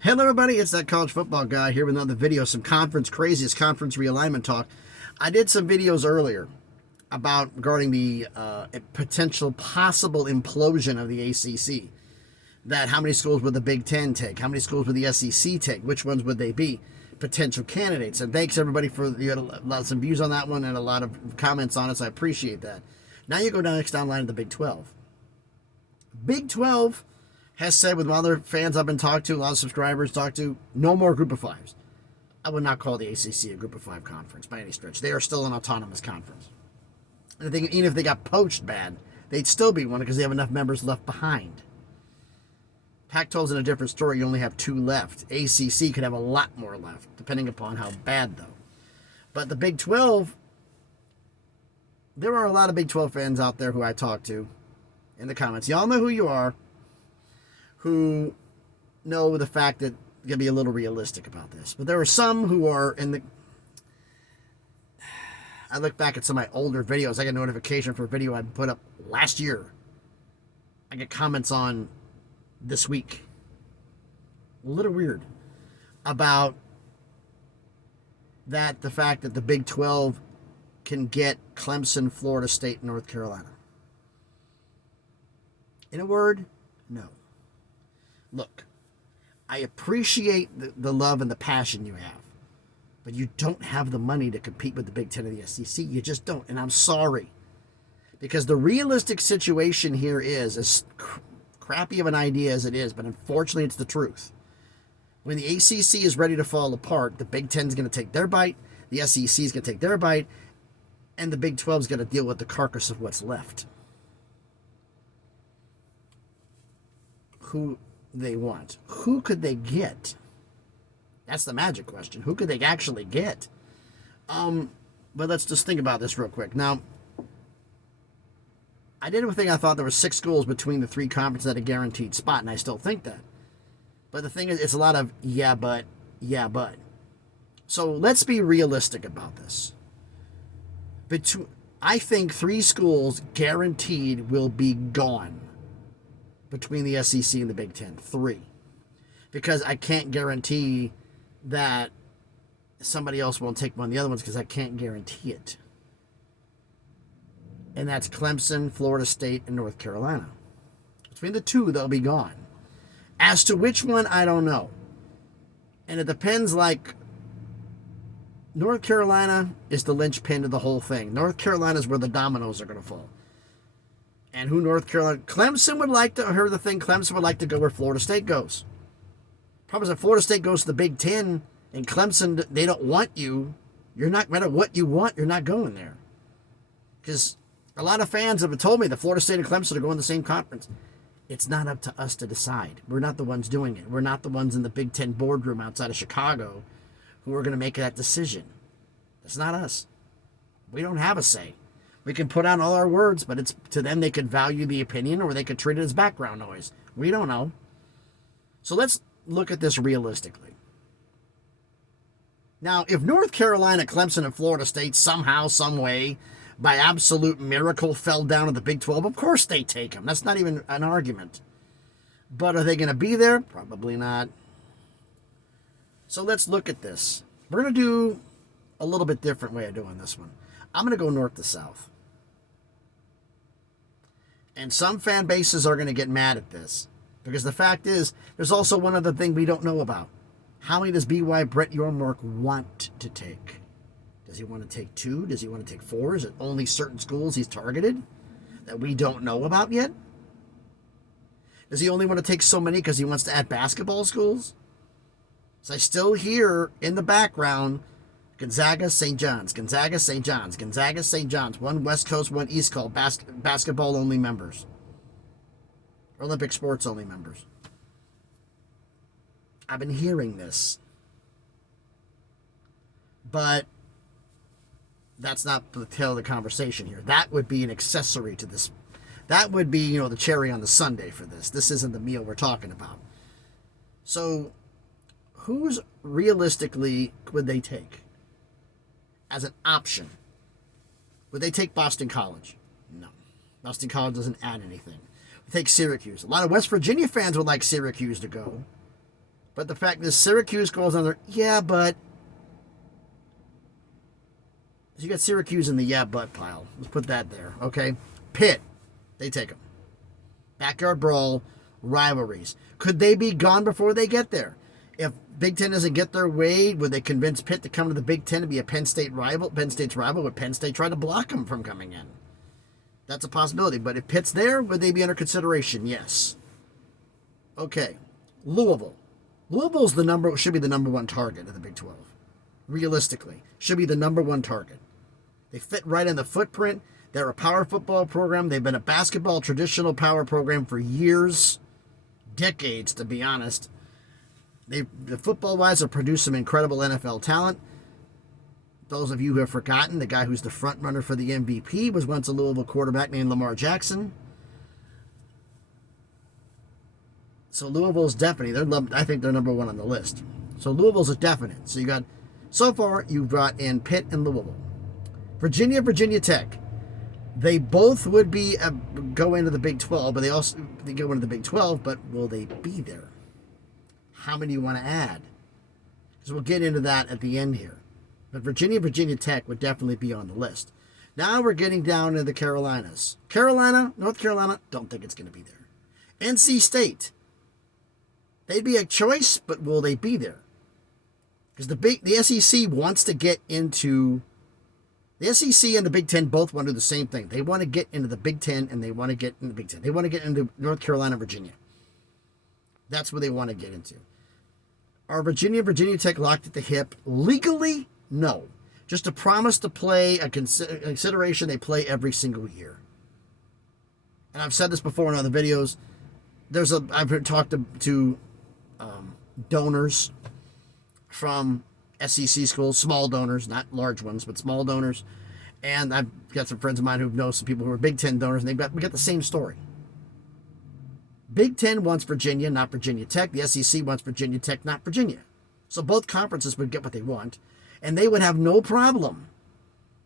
Hello everybody, it's that college football guy here with another video, some craziest conference realignment talk. I did some videos earlier regarding the potential possible implosion of the ACC. That how many schools would the Big Ten take? How many schools would the SEC take? Which ones would they be? Potential candidates. And thanks everybody for some views on that one and a lot of comments on it, so I appreciate that. Now you go next down line to the Big 12. Big 12 has said with other fans I've been talking to, a lot of subscribers talked to, no more group of fives. I would not call the ACC a group of five conference by any stretch. They are still an autonomous conference. And I think even if they got poached bad, they'd still be one because they have enough members left behind. Pac-12 is in a different story. You only have two left. ACC could have a lot more left, depending upon how bad, though. But the Big 12, there are a lot of Big 12 fans out there who I talk to in the comments. Y'all know who you are, who know the fact that you're going to be a little realistic about this. But there are some who are in the... I look back at some of my older videos. I get a notification for a video I put up last year. I get comments on this week. A little weird. About that, the fact that the Big 12 can get Clemson, Florida State, North Carolina. In a word, no. Look, I appreciate the love and the passion you have, but you don't have the money to compete with the Big Ten or the SEC. You just don't, and I'm sorry. Because the realistic situation here is, as crappy of an idea as it is, but unfortunately it's the truth. When the ACC is ready to fall apart, the Big Ten is going to take their bite, the SEC is going to take their bite, and the Big 12 is going to deal with the carcass of what's left. Who they want. Who could they get? That's the magic question. Who could they actually get? But let's just think about this real quick. Now, I didn't think I thought there were 6 schools between the 3 conferences at a guaranteed spot, and I still think that. But the thing is, it's a lot of yeah, but. So let's be realistic about this. I think 3 schools guaranteed will be gone between the SEC and the Big Ten. 3. Because I can't guarantee that somebody else won't take one of the other ones because I can't guarantee it. And that's Clemson, Florida State, and North Carolina. Between the 2, they'll be gone. As to which one, I don't know. And it depends, like, North Carolina is the linchpin of the whole thing. North Carolina is where the dominoes are going to fall. And who North Carolina... Clemson would like to... I heard the thing, Clemson would like to go where Florida State goes. Problem is, if Florida State goes to the Big Ten and Clemson, they don't want you, you're not... No matter what you want, you're not going there. Because a lot of fans have told me that Florida State and Clemson are going to the same conference. It's not up to us to decide. We're not the ones doing it. We're not the ones in the Big Ten boardroom outside of Chicago who are going to make that decision. It's not us. We don't have a say. We can put out all our words, but it's to them they could value the opinion or they could treat it as background noise. We don't know. So let's look at this realistically. Now, if North Carolina, Clemson, and Florida State somehow, some way, by absolute miracle fell down to the Big 12, of course they take them. That's not even an argument. But are they going to be there? Probably not. So let's look at this. We're going to do a little bit different way of doing this one. I'm going to go north to south. And some fan bases are going to get mad at this. Because the fact is, there's also one other thing we don't know about. How many does B.Y. Brett Yormark want to take? Does he want to take 2? Does he want to take 4? Is it only certain schools he's targeted that we don't know about yet? Does he only want to take so many because he wants to add basketball schools? So I still hear in the background, Gonzaga, St. John's, Gonzaga, St. John's, Gonzaga, St. John's, one West Coast, one East Coast, basketball-only members. Olympic sports-only members. I've been hearing this. But that's not the tail of the conversation here. That would be an accessory to this. That would be, the cherry on the sundae for this. This isn't the meal we're talking about. So, who's realistically would they take as an option? Would they take Boston College? No. Boston College doesn't add anything. Take Syracuse. A lot of West Virginia fans would like Syracuse to go. But the fact that Syracuse goes on there, yeah, but you got Syracuse in the yeah, but pile. Let's put that there, okay? Pitt, they take them. Backyard brawl, rivalries. Could they be gone before they get there? If Big Ten doesn't get their way, would they convince Pitt to come to the Big Ten and be a Penn State rival? Penn State's rival, would Penn State try to block them from coming in? That's a possibility. But if Pitt's there, would they be under consideration? Yes. Okay. Louisville. Louisville's should be the number one target of the Big 12. Realistically, should be the number one target. They fit right in the footprint. They're a power football program. They've been a basketball traditional power program for years, decades, to be honest. The football-wise have produced some incredible NFL talent. Those of you who have forgotten, the guy who's the front runner for the MVP was once a Louisville quarterback named Lamar Jackson. So Louisville's definitely, I think they're number one on the list. So Louisville's a definite. So so far, you've brought in Pitt and Louisville. Virginia Tech. They both would go into the Big 12, but they go into the Big 12, but will they be there? How many you want to add? Because we'll get into that at the end here. But Virginia Tech would definitely be on the list. Now we're getting down to the Carolinas. North Carolina, don't think it's going to be there. NC State. They'd be a choice, but will they be there? Because the SEC wants to get into... The SEC and the Big Ten both want to do the same thing. They want to get into the Big Ten, and they want to get in the Big Ten. They want to get into North Carolina, Virginia. That's where they want to get into. Are Virginia Tech locked at the hip? Legally, no. Just a promise to play, a consideration they play every single year. And I've said this before in other videos. I've talked to donors from SEC schools, small donors, not large ones, but small donors. And I've got some friends of mine who know some people who are Big Ten donors, and we got the same story. Big Ten wants Virginia, not Virginia Tech. The SEC wants Virginia Tech, not Virginia. So both conferences would get what they want, and they would have no problem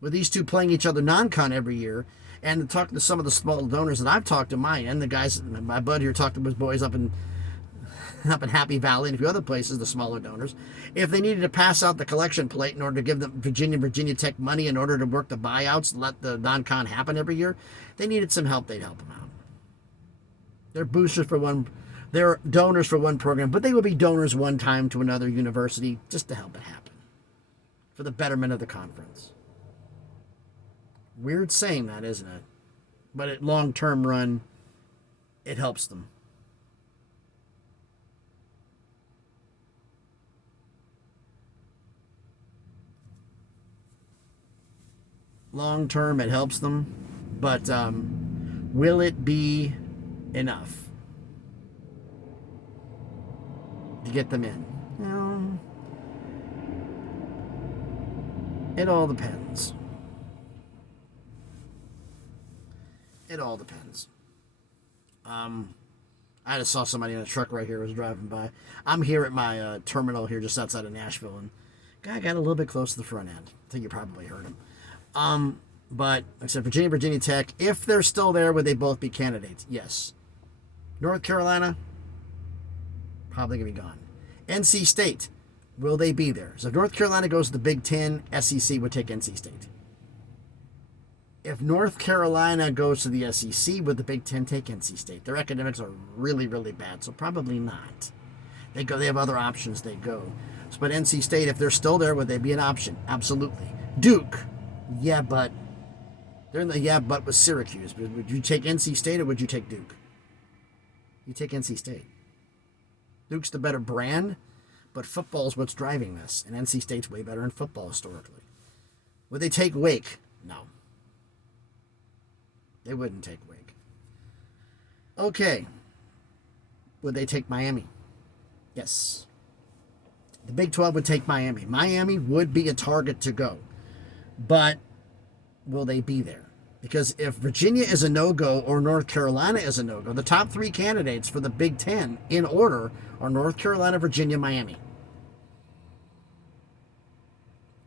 with these two playing each other non-con every year. And talking to some of the small donors that I've talked to, the guys, my bud here talked to his boys up in Happy Valley and a few other places, the smaller donors, if they needed to pass out the collection plate in order to give them Virginia Tech money in order to work the buyouts and let the non-con happen every year, they needed some help, they'd help them out. They're donors for one program, but they will be donors one time to another university just to help it happen for the betterment of the conference. Weird saying that, isn't it? But at long-term run, it helps them. Long term, it helps them, but will it be enough to get them in? No. It all depends. It all depends. I just saw somebody in a truck right here was driving by. I'm here at my terminal here just outside of Nashville, and guy got a little bit close to the front end. I think you probably heard him. But like I said, Virginia Tech, if they're still there, would they both be candidates? Yes. North Carolina, probably going to be gone. NC State, will they be there? So if North Carolina goes to the Big Ten, SEC would take NC State. If North Carolina goes to the SEC, would the Big Ten take NC State? Their academics are really, really bad, so probably not. They have other options they go. But NC State, if they're still there, would they be an option? Absolutely. Duke, yeah, but they're in the yeah, but with Syracuse. Would you take NC State or would you take Duke? You take NC State. Duke's the better brand, but football's what's driving this, and NC State's way better in football historically. Would they take Wake? No. They wouldn't take Wake. Okay. Would they take Miami? Yes. The Big 12 would take Miami. Miami would be a target to go. But will they be there? Because if Virginia is a no-go or North Carolina is a no-go, the top three candidates for the Big Ten in order are North Carolina, Virginia, Miami.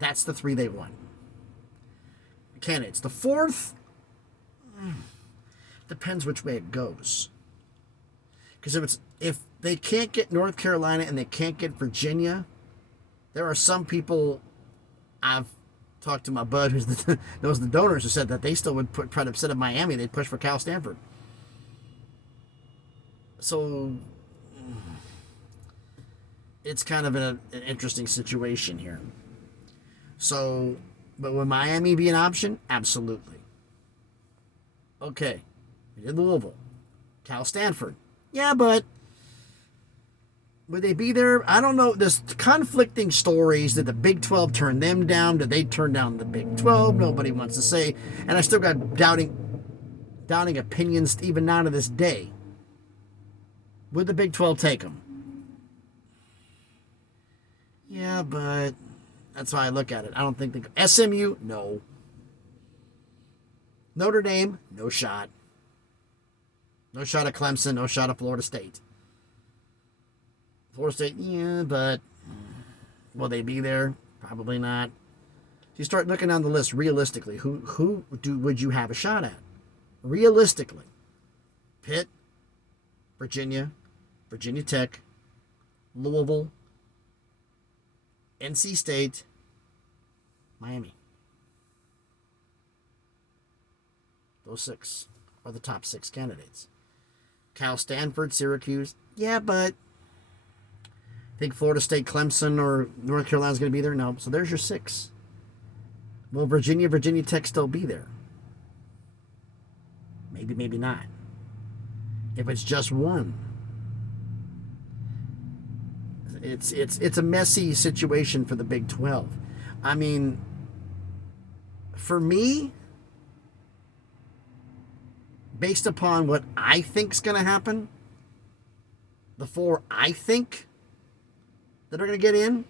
That's the three they want. Candidates. The fourth, depends which way it goes. Because if they can't get North Carolina and they can't get Virginia, there are some people I've talked to my bud who's knows the donors who said that they still would try to, instead of Miami, they'd push for Cal Stanford. So it's kind of an interesting situation here. So, but would Miami be an option? Absolutely. Okay, we did Louisville. Cal Stanford. Yeah, but would they be there? I don't know. There's conflicting stories. Did the Big 12 turn them down? Did they turn down the Big 12? Nobody wants to say. And I still got doubting opinions even now to this day. Would the Big 12 take them? Yeah, but that's how I look at it. I don't think they... SMU, no. Notre Dame, no shot. No shot at Clemson, no shot at Florida State. Florida State, yeah, but will they be there? Probably not. If you start looking down the list realistically, who would you have a shot at? Realistically. Pitt, Virginia Tech, Louisville, NC State, Miami. Those 6 are the top 6 candidates. Cal, Stanford, Syracuse. Yeah, but I think Florida State, Clemson, or North Carolina's going to be there. No. So there's your 6. Will Virginia Tech still be there? Maybe, maybe not. If it's just one. It's a messy situation for the Big 12. I mean, for me, based upon what I think's going to happen, the 4 I think that are going to get in,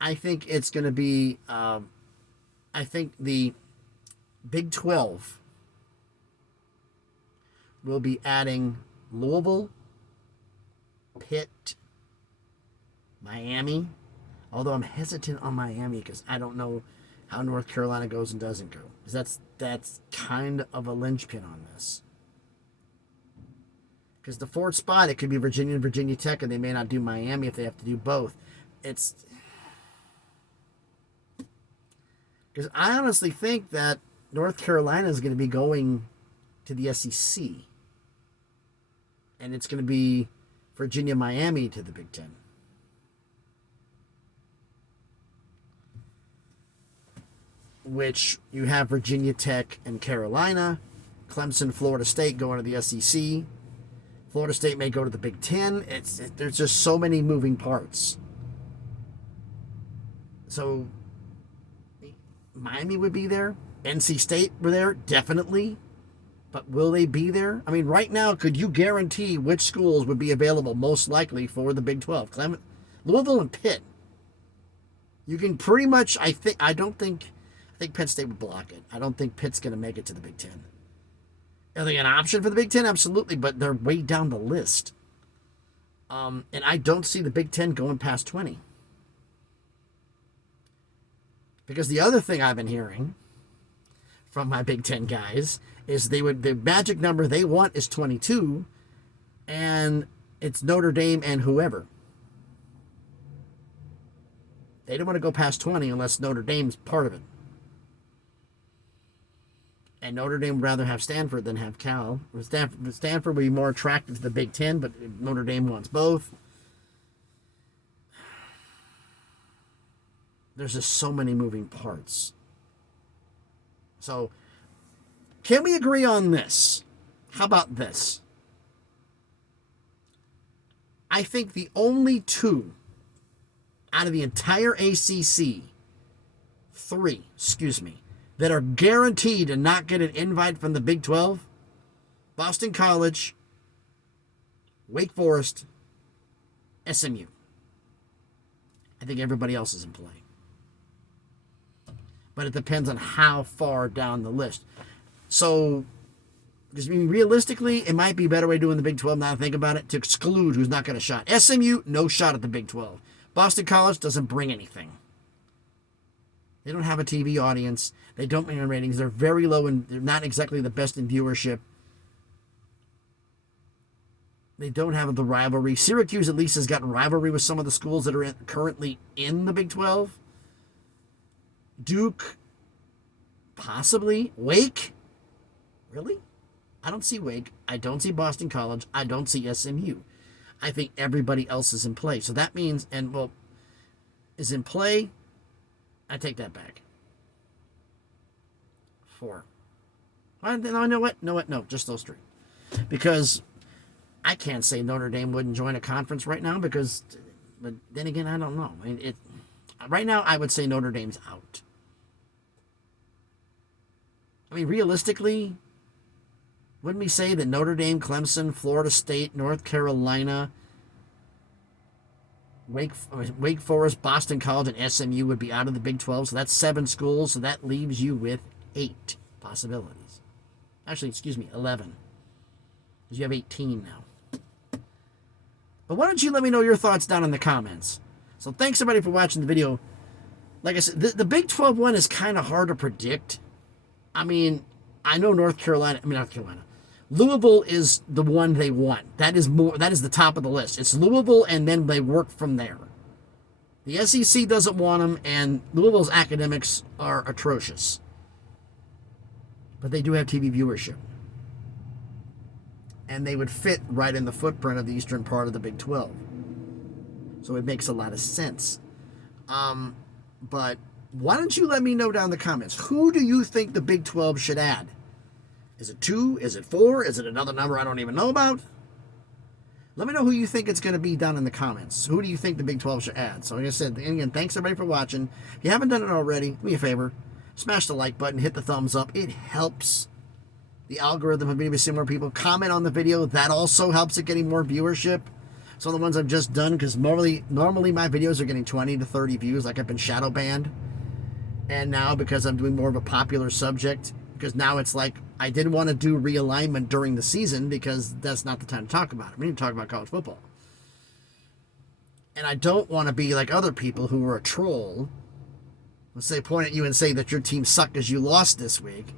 I think it's going to be, I think the Big 12 will be adding Louisville, Pitt, Miami, although I'm hesitant on Miami because I don't know how North Carolina goes and doesn't go. Because that's kind of a linchpin on this. Because the 4th spot, it could be Virginia and Virginia Tech, and they may not do Miami if they have to do both. It's... Because I honestly think that North Carolina is going to be going to the SEC. And it's going to be Virginia, Miami to the Big Ten. Which you have Virginia Tech and Carolina, Clemson, Florida State going to the SEC. Florida State may go to the Big Ten. There's just so many moving parts. So Miami would be there. NC State were there, definitely. But will they be there? I mean, right now, could you guarantee which schools would be available most likely for the Big 12? Louisville and Pitt. You can pretty much, I think Penn State would block it. I don't think Pitt's going to make it to the Big Ten. Are they an option for the Big Ten? Absolutely, but they're way down the list. And I don't see the Big Ten going past 20. Because the other thing I've been hearing from my Big Ten guys is the magic number they want is 22, and it's Notre Dame and whoever. They don't want to go past 20 unless Notre Dame's part of it. And Notre Dame would rather have Stanford than have Cal. Stanford would be more attractive to the Big Ten, but Notre Dame wants both. There's just so many moving parts. So, can we agree on this? How about this? I think the only 2 out of the entire ACC, 3, that are guaranteed to not get an invite from the Big 12, Boston College, Wake Forest, SMU. I think everybody else is in play. But it depends on how far down the list. So, because I mean, realistically, it might be a better way of doing the Big 12 now that I think about it, to exclude who's not got a shot. SMU, no shot at the Big 12. Boston College doesn't bring anything. They don't have a TV audience. They don't make ratings. They're very low, and they're not exactly the best in viewership. They don't have the rivalry. Syracuse at least has got rivalry with some of the schools that are currently in the Big 12. Duke, possibly. Wake? Really? I don't see Wake. I don't see Boston College. I don't see SMU. I think everybody else is in play. So that means, is in play. I take that back. 4. No, no, just those 3. Because I can't say Notre Dame wouldn't join a conference right now but then again, I don't know. Right now, I would say Notre Dame's out. I mean, realistically, wouldn't we say that Notre Dame, Clemson, Florida State, North Carolina, Wake Forest, Boston College, and SMU would be out of the Big 12? So that's 7 schools. So that leaves you with 8 possibilities. Actually, 11. Because you have 18 now. But why don't you let me know your thoughts down in the comments? So thanks everybody for watching the video. Like I said, the Big 12 one is kind of hard to predict. I mean, I know North Carolina. Louisville is the one they want. That is the top of the list. It's Louisville, and then they work from there. The SEC doesn't want them, and Louisville's academics are atrocious. But they do have TV viewership. And they would fit right in the footprint of the eastern part of the Big 12. So it makes a lot of sense. But why don't you let me know down in the comments, who do you think the Big 12 should add? Is it 2? Is it 4? Is it another number I don't even know about? Let me know who you think it's going to be down in the comments. Who do you think the Big 12 should add? So like I said, again, thanks everybody for watching. If you haven't done it already, do me a favor. Smash the like button, hit the thumbs up. It helps the algorithm of maybe see more people. Comment on the video. That also helps it getting more viewership. Some of the ones I've just done, because normally my videos are getting 20 to 30 views, like I've been shadow banned. And now, because I'm doing more of a popular subject, because now it's like I didn't want to do realignment during the season because that's not the time to talk about it. We need to talk about college football. And I don't want to be like other people who are a troll. Let's say point at you and say that your team sucked as you lost this week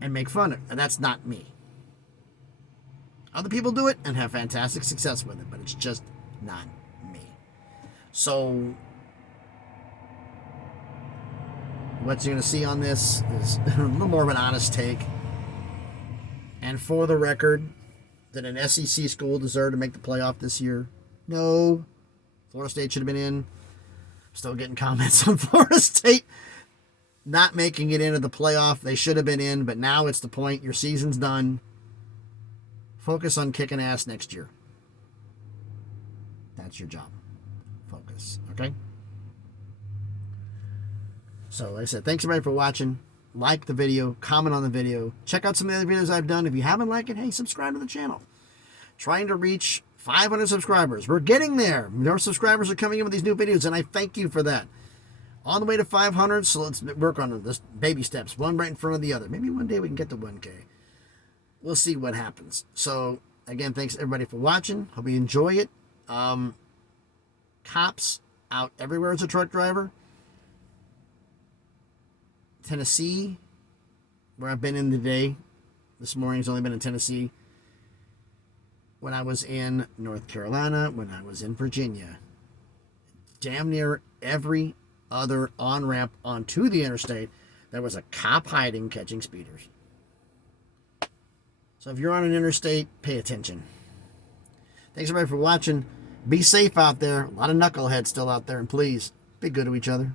and make fun of it. And that's not me. Other people do it and have fantastic success with it, but it's just not me. So what you're going to see on this is a little more of an honest take. And for the record, did an SEC school deserve to make the playoff this year? No. Florida State should have been in. Still getting comments on Florida State not making it into the playoff. They should have been in, but now it's the point. Your season's done. Focus on kicking ass next year. That's your job. Focus. Okay? So, like I said, thanks everybody for watching. Like the video. Comment on the video. Check out some of the other videos I've done. If you haven't liked it, hey, subscribe to the channel. Trying to reach 500 subscribers. We're getting there. More subscribers are coming in with these new videos, and I thank you for that. On the way to 500, so let's work on this baby steps. One right in front of the other. Maybe one day we can get to 1K. We'll see what happens. So, again, thanks everybody for watching. Hope you enjoy it. Cops out everywhere as a truck driver. Tennessee, where I've been in today. This morning's only been in Tennessee. When I was in North Carolina, when I was in Virginia. Damn near every other on-ramp onto the interstate, there was a cop hiding catching speeders. So if you're on an interstate, pay attention. Thanks everybody for watching. Be safe out there. A lot of knuckleheads still out there. And please, be good to each other.